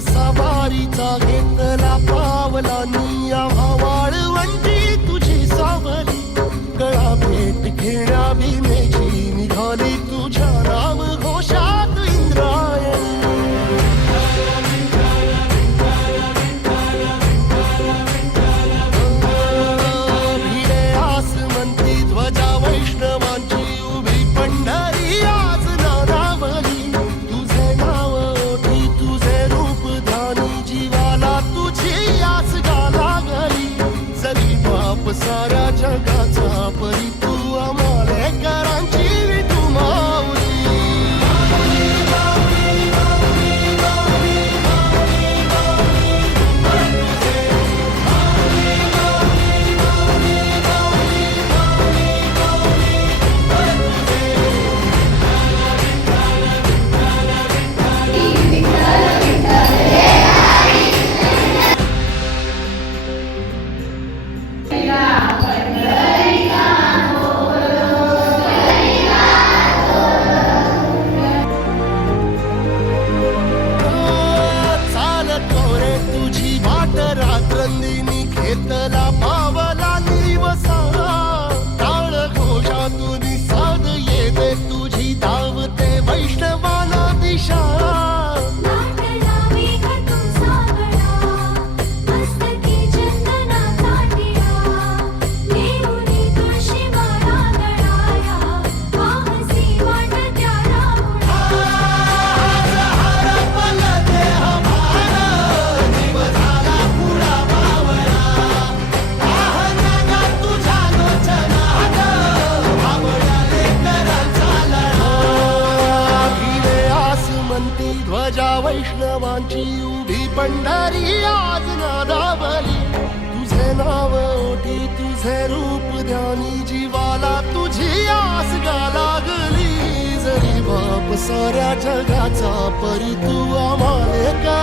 सवारीचा घेतला पावलांनी आम्हा वाळवंटी तुझी सावली गळा भेट घेण्या भीमेची निघाली तुझ्या नाम घोषात इंद्रायणी भिडे आसमंती ध्वजा वैष्णवांची उभी पंढरी आज नादावली तुझे नाव ओठी तुझे रूप ध्यानी जीवाला तुझी आस गाला गली जरी बाप साऱ्या जगाचा परी तू आमालेकरांची विठू माऊली रात्रंदिनी घेतला पावला निवसा टाळ घोषातून साध येते तुझी धावते वैष्णवाला दिशा ध्वजा वैष्णवांची उभी पंढरी आज नादावली तुझे नाव ओठी तुझे रूप ध्यानी जीवाला तुझी आस गा लागली जरी बाप साऱ्या जगाचा परी तू आम्हाला